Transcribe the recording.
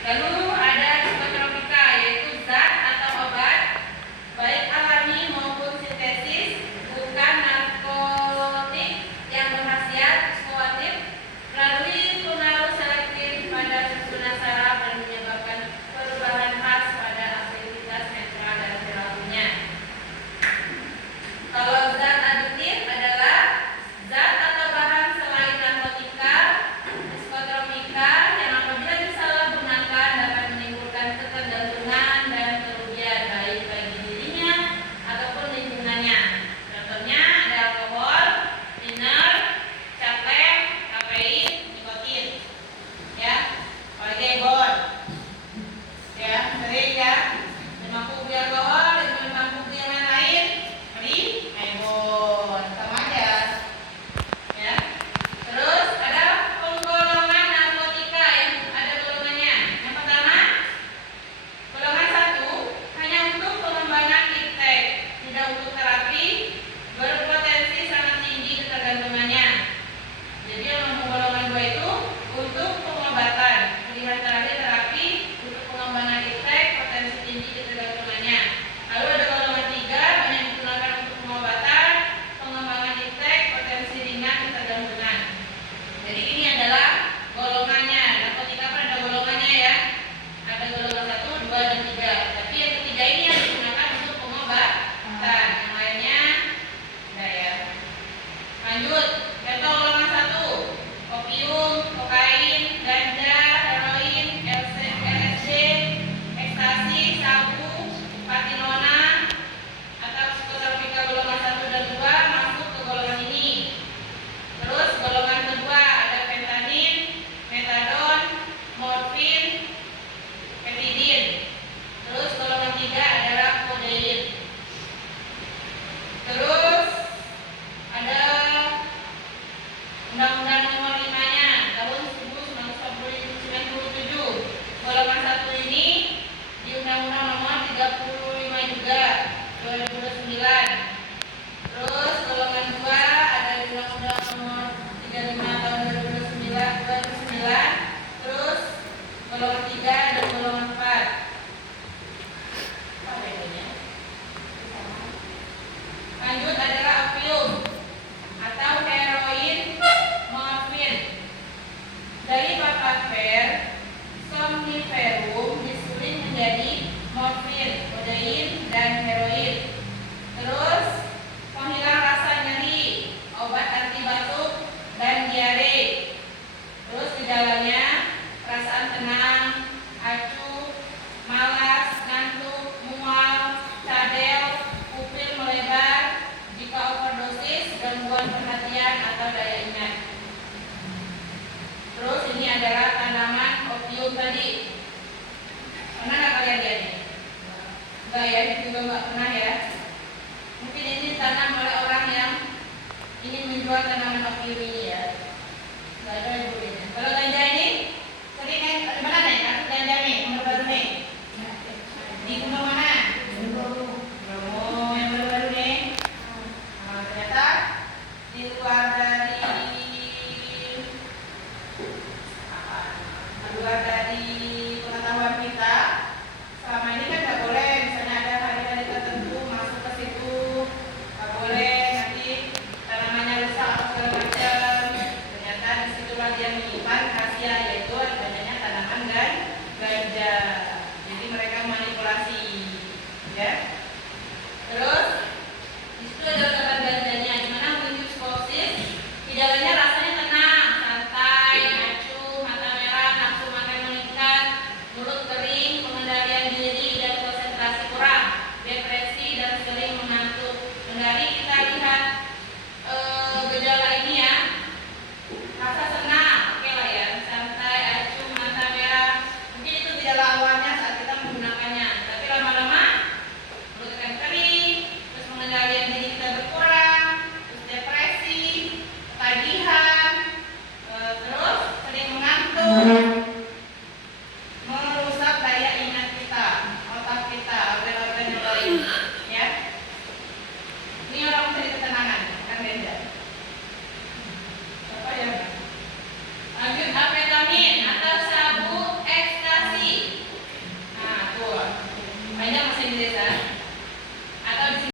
Lalu ada psikotropika, yaitu zat atau obat baik alami maupun sintesis, bukan narkotik yang berkhasiat psikoaktif melalui pengaruh selektif pada susunan saraf dan menyebabkan perubahan khas pada aktivitas netral dan perilakunya. Kalau zat adiktif adalah zat atau bahan selain narkotika, psikotropika yang apabila disalahgunakan dapat menimbulkan ketergantungan dan kerugian baik bagi dirinya ataupun lingkungannya. Contohnya ada alkohol, thinner, cakep, kafein, nikotin. Ya, apalagi ebon. Ya, sering ya. 50 gram alkohol, 50 gram yang lain, ebon. Sama aja. Ya. Terus ada penggolongan narkotika yang ada golongannya. Yang pertama, golongan 1 hanya untuk pengembangan iptek, tidak untuk terapi, berpotensi sangat tinggi ketergantungannya. Jadi yang golongan 2 itu untuk pengobatan, pilihan terakhir terapi, untuk pengembangan iptek, potensi tinggi ketergantungannya. Lalu ada golongan 3 banyak digunakan untuk pengobatan, pengembangan iptek, potensi ringan ketergantungan. Jadi ini adalah golongannya. Narkotika kan ada golongannya ya. Ada golongan 1, 2, dan 3. Tapi yang ketiga ini yang digunakan untuk pengobatan. Yang lainnya enggak ya. Lanjut. Contoh golongan 1, opium, kokain, ganja, heroin, LSD, ekstasi, sabu, patinona, atau psikotropika golongan 1 dan 2 masuk ke golongan ini. Terus golongan kedua ada fentanyl, metadon, morfin, petidin. Terus golongan 3 adalah kodein. Terus ada Undang-Undang Nomor 5-nya tahun 1997. Golongan 1 ini di Undang-Undang Nomor 35 juga 2009. Terus golongan 2 ada di Undang-Undang Nomor 35 tahun 2009. Terus golongan 3 dan golongan 4. Apa bedanya? Lanjut adalah opium atau heroin, morfin. Dari papaver, somniferum disuling menjadi morfin, kodein, dan heroin. Terus penghilang rasa nyeri, obat anti batuk dan diare. Terus gejalanya perasaan tenang, acuh, malas, ngantuk, mual, cadel, pupil melebar, jika overdosis, gangguan perhatian atau daya ingat. Terus ini adalah tanaman opium tadi. Pernah nggak kalian lihat ini? Enggak ya, juga nggak pernah ya. Mungkin ini ditanam oleh orang yang ingin menjual tanaman opium ini ya. Nggak ada ibu ini. Kalau ganja ini sering